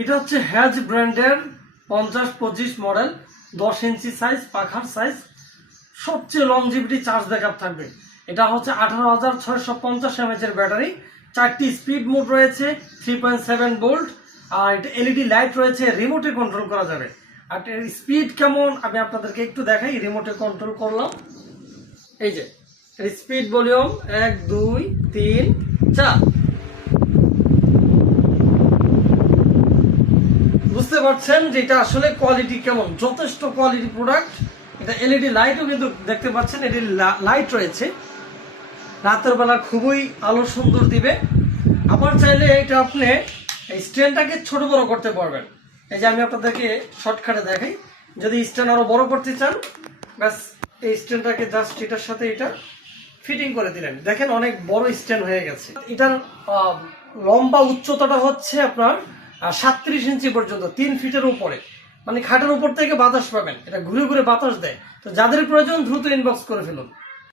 এটা হচ্ছে হ্যাজ ব্র্যান্ডের 50-25 মডেল, 10 ইঞ্চি সাইজ, পাখার সাইজ, সবচেয়ে লংজিভিটি চার্জ ব্যাকআপ থাকবে। এটা হচ্ছে 18,650 mAh এর ব্যাটারি, 4টি স্পিড মোড রয়েছে, 3.7 ভোল্ট, আর এটা এলইডি লাইট রয়েছে, রিমোটে কন্ট্রোল করা যাবে। আর এর স্পিড কেমন আমি আপনাদেরকে একটু দেখাই। রিমোটে কন্ট্রোল করলাম, এই যে স্পিড ভলিউম 1 2 3 4। বুঝতে পারছেন যে এটা আসলে কোয়ালিটি কেমন, যথেষ্ট কোয়ালিটি প্রোডাক্ট। এটা এলইডি লাইটও কিন্তু দেখতে পাচ্ছেন, এলইডি লাইট রয়েছে, রাতের বেলা খুবই আলো সুন্দর দিবে। আবার চাইলে এটা আপনি এই স্ট্যান্ডটাকে ছোট বড় করতে পারবেন। এই যে আমি আপনাদেরকে শর্টকাটে দেখাই, যদি স্ট্যান্ড আরো বড় করতে চান, ব্যাস এই স্ট্যান্ডটাকে জাস্ট এটার সাথে এটা ফিটিং করে দিলেন, দেখেন অনেক বড় স্ট্যান্ড হয়ে গেছে। এটার লম্বা উচ্চতাটা হচ্ছে আপনার 37 ইঞ্চি পর্যন্ত, 3 ফিটের উপরে, মানে খাটের উপর থেকে বাতাস পাবেন, এটা ঘুরে ঘুরে বাতাস দেয়। তো যাদের প্রয়োজন দ্রুত ইনবক্স করে ফেলুন।